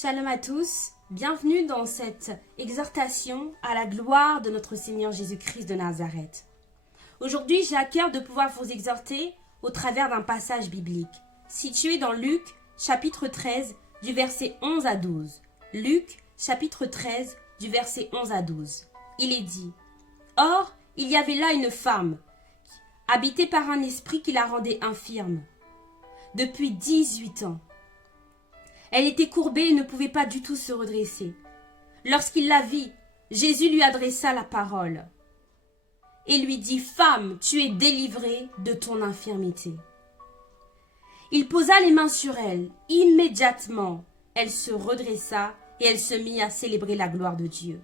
Shalom à tous, bienvenue dans cette exhortation à la gloire de notre Seigneur Jésus-Christ de Nazareth. Aujourd'hui, j'ai à cœur de pouvoir vous exhorter au travers d'un passage biblique, situé dans Luc, chapitre 13, du verset 11 à 12. Luc, chapitre 13, du verset 11 à 12. Il est dit: Or, il y avait là une femme, habitée par un esprit qui la rendait infirme, depuis 18 ans. Elle était courbée et ne pouvait pas du tout se redresser. Lorsqu'il la vit, Jésus lui adressa la parole et lui dit: Femme, tu es délivrée de ton infirmité. Il posa les mains sur elle. Immédiatement, elle se redressa et elle se mit à célébrer la gloire de Dieu.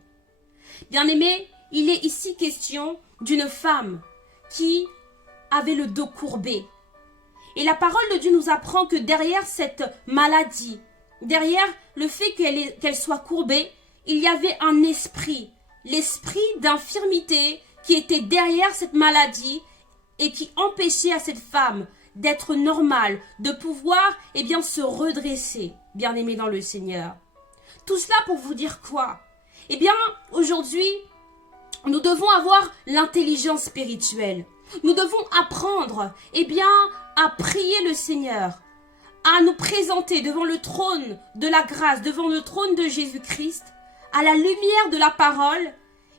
Bien-aimés, il est ici question d'une femme qui avait le dos courbé. Et la parole de Dieu nous apprend que derrière cette maladie, derrière le fait qu'elle soit courbée, il y avait un esprit, l'esprit d'infirmité qui était derrière cette maladie et qui empêchait à cette femme d'être normale, de pouvoir se redresser, bien-aimée dans le Seigneur. Tout cela pour vous dire quoi? Aujourd'hui, nous devons avoir l'intelligence spirituelle. Nous devons apprendre, à prier le Seigneur, à nous présenter devant le trône de la grâce, devant le trône de Jésus-Christ, à la lumière de la parole,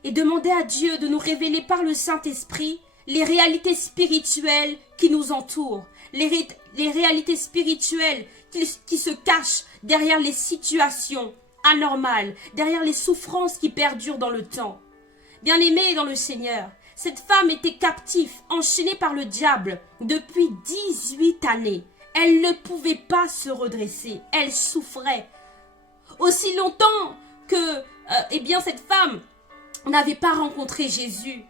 et demander à Dieu de nous révéler par le Saint-Esprit les réalités spirituelles qui nous entourent, les réalités spirituelles qui se cachent derrière les situations anormales, derrière les souffrances qui perdurent dans le temps. Bien-aimés dans le Seigneur, cette femme était captive, enchaînée par le diable depuis 18 années. Elle ne pouvait pas se redresser, elle souffrait. Aussi longtemps que cette femme n'avait pas rencontré Jésus,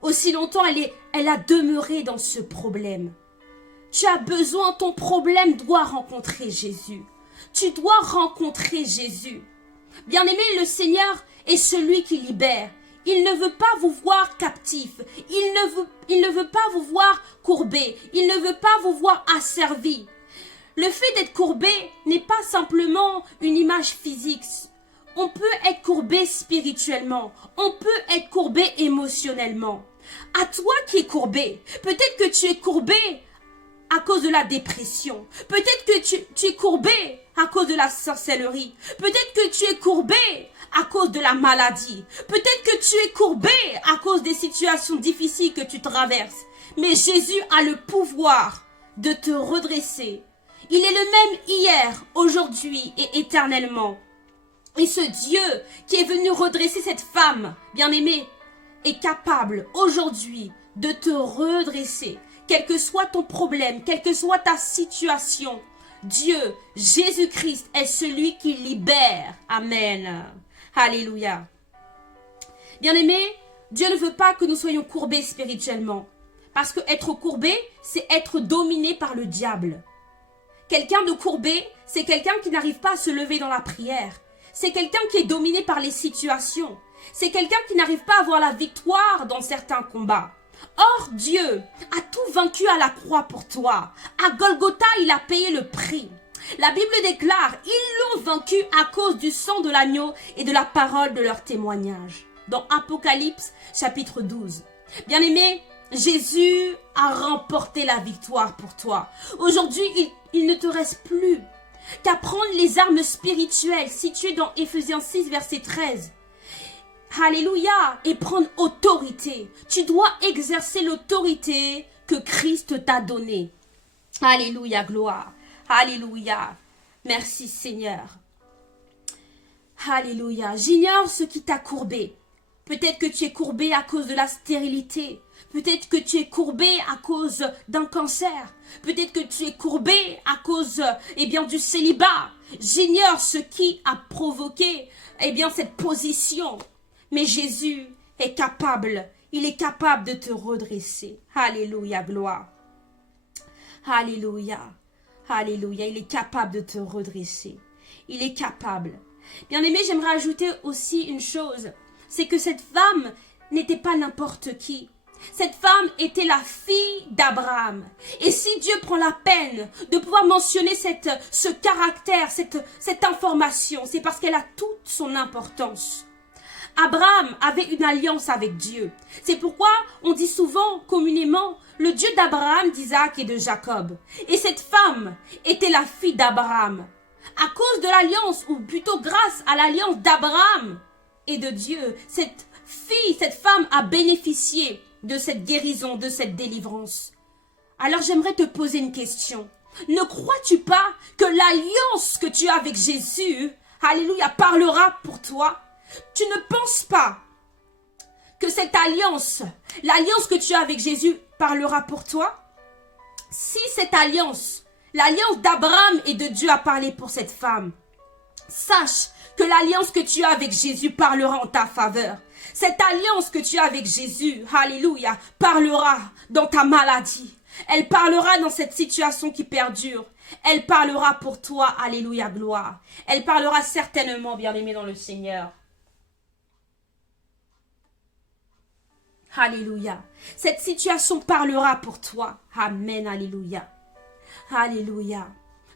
aussi longtemps elle a demeuré dans ce problème. Tu as besoin, ton problème doit rencontrer Jésus. Tu dois rencontrer Jésus. Bien-aimé, le Seigneur est celui qui libère. Il ne veut pas vous voir captif. Il ne veut pas vous voir courbé. Il ne veut pas vous voir asservi. Le fait d'être courbé n'est pas simplement une image physique. On peut être courbé spirituellement. On peut être courbé émotionnellement. À toi qui es courbé, peut-être que tu es courbé à cause de la dépression. Peut-être que tu es courbé à cause de la sorcellerie. Peut-être que tu es courbé à cause de la maladie. Peut-être que tu es courbé à cause des situations difficiles que tu traverses. Mais Jésus a le pouvoir de te redresser. Il est le même hier, aujourd'hui et éternellement. Et ce Dieu qui est venu redresser cette femme, bien-aimée, est capable aujourd'hui de te redresser. Quel que soit ton problème, quelle que soit ta situation, Dieu, Jésus-Christ est celui qui libère. Amen. Alléluia. Bien-aimés, Dieu ne veut pas que nous soyons courbés spirituellement. Parce que être courbé, c'est être dominé par le diable. Quelqu'un de courbé, c'est quelqu'un qui n'arrive pas à se lever dans la prière. C'est quelqu'un qui est dominé par les situations. C'est quelqu'un qui n'arrive pas à avoir la victoire dans certains combats. Or, Dieu a tout vaincu à la croix pour toi. À Golgotha, il a payé le prix. La Bible déclare: ils l'ont vaincu à cause du sang de l'agneau et de la parole de leur témoignage. Dans Apocalypse, chapitre 12. Bien-aimé, Jésus a remporté la victoire pour toi. Aujourd'hui, il ne te reste plus qu'à prendre les armes spirituelles situées dans Éphésiens 6, verset 13. Alléluia, et prendre autorité. Tu dois exercer l'autorité que Christ t'a donnée. Alléluia, gloire. Alléluia. Merci Seigneur. Alléluia. J'ignore ce qui t'a courbé. Peut-être que tu es courbé à cause de la stérilité. Peut-être que tu es courbé à cause d'un cancer. Peut-être que tu es courbé à cause du célibat. J'ignore ce qui a provoqué cette position. Mais Jésus est capable. Il est capable de te redresser. Alléluia, gloire. Alléluia. Alléluia. Il est capable de te redresser. Il est capable. Bien-aimé, j'aimerais ajouter aussi une chose. C'est que cette femme n'était pas n'importe qui. Cette femme était la fille d'Abraham. Et si Dieu prend la peine de pouvoir mentionner ce caractère, cette information, c'est parce qu'elle a toute son importance. Abraham avait une alliance avec Dieu. C'est pourquoi on dit souvent, communément, le Dieu d'Abraham, d'Isaac et de Jacob. Et cette femme était la fille d'Abraham. À cause de l'alliance, ou plutôt grâce à l'alliance d'Abraham et de Dieu, cette femme a bénéficié de cette guérison, de cette délivrance. Alors j'aimerais te poser une question. Ne crois-tu pas que l'alliance que tu as avec Jésus, alléluia, parlera pour toi? Tu ne penses pas que cette alliance, l'alliance que tu as avec Jésus, parlera pour toi? Si cette alliance, l'alliance d'Abraham et de Dieu a parlé pour cette femme, sache que l'alliance que tu as avec Jésus parlera en ta faveur. Cette alliance que tu as avec Jésus, alléluia, parlera dans ta maladie. Elle parlera dans cette situation qui perdure. Elle parlera pour toi, alléluia, gloire. Elle parlera certainement, bien-aimé dans le Seigneur. Alléluia. Cette situation parlera pour toi. Amen, alléluia. Alléluia.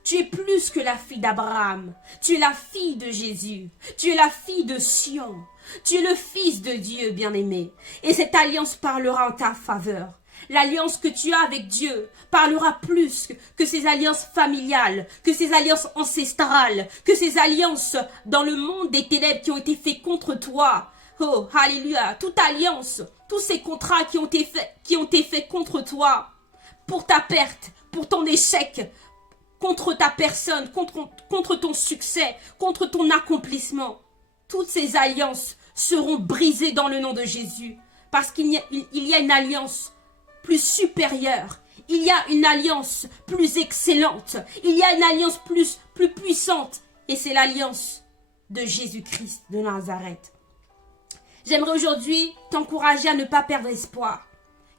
Tu es plus que la fille d'Abraham. Tu es la fille de Jésus. Tu es la fille de Sion. Tu es le fils de Dieu, bien-aimé. Et cette alliance parlera en ta faveur. L'alliance que tu as avec Dieu parlera plus que ces alliances familiales, que ces alliances ancestrales, que ces alliances dans le monde des ténèbres qui ont été faites contre toi. Oh, alléluia. Toute alliance, tous ces contrats qui ont été faits contre toi, pour ta perte, pour ton échec, contre ta personne, contre ton succès, contre ton accomplissement. Toutes ces alliances seront brisées dans le nom de Jésus. Parce qu'il y a une alliance plus supérieure. Il y a une alliance plus excellente. Il y a une alliance plus puissante. Et c'est l'alliance de Jésus-Christ de Nazareth. J'aimerais aujourd'hui t'encourager à ne pas perdre espoir.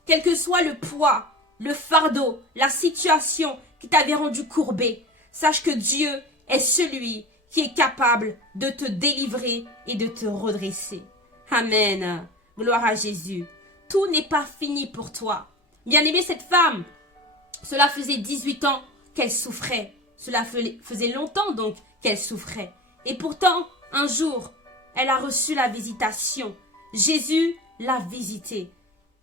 Quel que soit le poids, le fardeau, la situation qui t'avait rendu courbé, sache que Dieu est celui qui est capable de te délivrer et de te redresser. Amen. Gloire à Jésus. Tout n'est pas fini pour toi. Bien-aimée, cette femme, cela faisait 18 ans qu'elle souffrait. Cela faisait longtemps donc qu'elle souffrait. Et pourtant, un jour, elle a reçu la visitation. Jésus l'a visitée.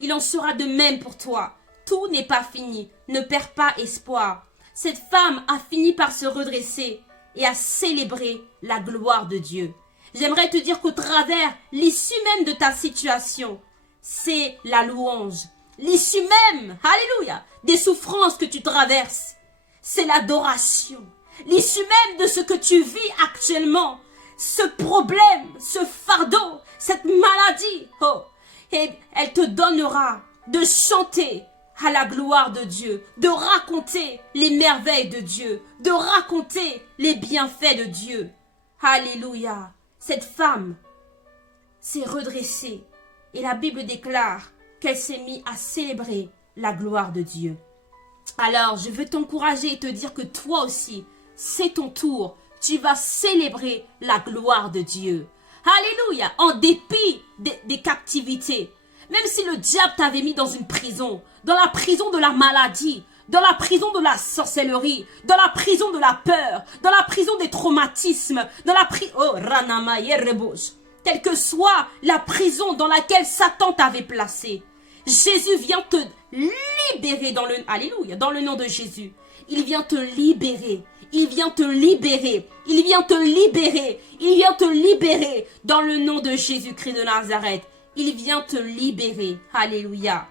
Il en sera de même pour toi. Tout n'est pas fini. Ne perds pas espoir. Cette femme a fini par se redresser et à célébrer la gloire de Dieu. J'aimerais te dire qu'au travers, l'issue même de ta situation, c'est la louange. L'issue même, alléluia, des souffrances que tu traverses, c'est l'adoration. L'issue même de ce que tu vis actuellement, ce problème, ce fardeau, cette maladie, oh, et elle te donnera de chanter à la gloire de Dieu, de raconter les merveilles de Dieu, de raconter les bienfaits de Dieu. Alléluia. Cette femme s'est redressée et la Bible déclare qu'elle s'est mise à célébrer la gloire de Dieu. Alors, je veux t'encourager et te dire que toi aussi, c'est ton tour. Tu vas célébrer la gloire de Dieu. Alléluia. En dépit des captivités. Même si le diable t'avait mis dans une prison, dans la prison de la maladie, dans la prison de la sorcellerie, dans la prison de la peur, dans la prison des traumatismes, dans la prison... Oh, Ranama Yerebos. Quelle que soit la prison dans laquelle Satan t'avait placé, Jésus vient te libérer Alléluia, dans le nom de Jésus. Il vient te libérer. Il vient te libérer. Il vient te libérer. Il vient te libérer dans le nom de Jésus-Christ de Nazareth. Il vient te libérer. Alléluia.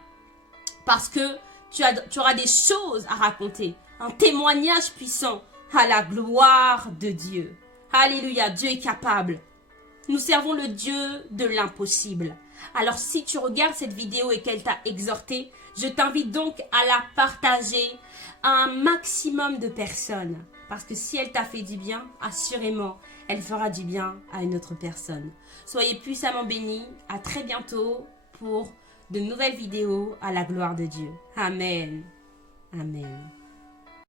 Parce que tu auras des choses à raconter. Un témoignage puissant à la gloire de Dieu. Alléluia. Dieu est capable. Nous servons le Dieu de l'impossible. Alors si tu regardes cette vidéo et qu'elle t'a exhorté, je t'invite donc à la partager à un maximum de personnes. Parce que si elle t'a fait du bien, assurément, elle fera du bien à une autre personne. Soyez puissamment bénis. À très bientôt pour de nouvelles vidéos à la gloire de Dieu. Amen. Amen.